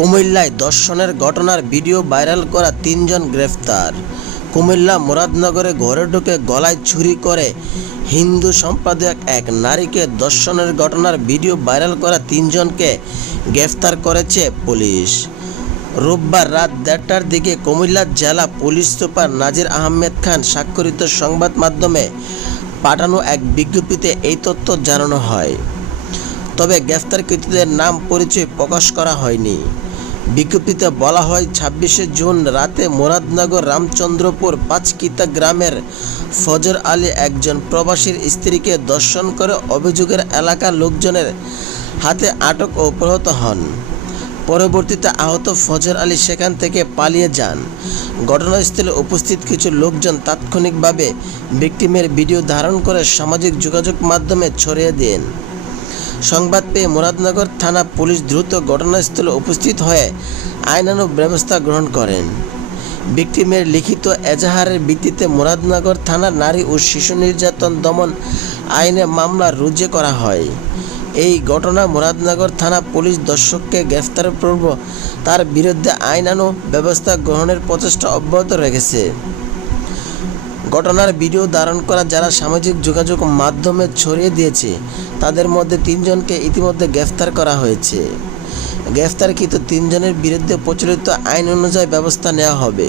কুমিল্লায় দর্শনের ঘটনার ভিডিও ভাইরাল করা তিনজন গ্রেফতার। কুমিল্লা মুরাদনগরে ঘরে ঢুকে গলায় ছুরি করে হিন্দু সম্পাদক এক নারীকে দর্শনের ঘটনার ভিডিও ভাইরাল করা তিনজনকে গ্রেফতার করেছে পুলিশ। রোববার রাত দেড়টার দিকে কুমিল্লা জেলা পুলিশ সুপার নাজির আহমেদ খান স্বাক্ষরিত সংবাদ মাধ্যমে পাঠানো এক বিজ্ঞপ্তিতে এই তথ্য জানানো হয়। তবে গ্রেফতারকৃতদের নাম পরিচয় প্রকাশ করা হয়নি। বিজ্ঞপ্তিতে বলা হয়, ছাব্বিশে জুন রাতে মুরাদনগর রামচন্দ্রপুর পাঁচকিতা গ্রামের ফজর আলী একজন প্রবাসীর স্ত্রীকে দর্শন করে অভিযোগের এলাকার লোকজনের হাতে আটক ও প্রহত হন। পরবর্তীতে আহত ফজর আলী সেখান থেকে পালিয়ে যান। ঘটনাস্থলে উপস্থিত কিছু লোকজন তাৎক্ষণিকভাবে ভিকটিমের ভিডিও ধারণ করে সামাজিক যোগাযোগ মাধ্যমে ছড়িয়ে দেন। সংবাদ পেয়ে মুরাদনগর থানা পুলিশ দ্রুত ঘটনাস্থলে উপস্থিত হয়ে আইনানুগ ব্যবস্থা গ্রহণ করেন। ভিক্টিমের লিখিত এজাহারের ভিত্তিতে মুরাদনগর থানার নারী ও শিশু নির্যাতন দমন আইনে মামলা রুজু করা হয়। এই ঘটনা মুরাদনগর থানা পুলিশ দর্শককে গ্রেফতারের পূর্ব তার বিরুদ্ধে আইনানু ব্যবস্থা গ্রহণের প্রচেষ্টা অব্যাহত রেখেছে। ঘটনার ভিডিও ধারণ করা যারা সামাজিক যোগাযোগ মাধ্যমে ছড়িয়ে দিয়েছে, তাদের মধ্যে তিনজনকে ইতিমধ্যে গ্রেফতার করা হয়েছে। গ্রেফতারকৃত তিনজনের বিরুদ্ধে প্রচলিত আইন অনুযায়ী ব্যবস্থা নেওয়া হবে।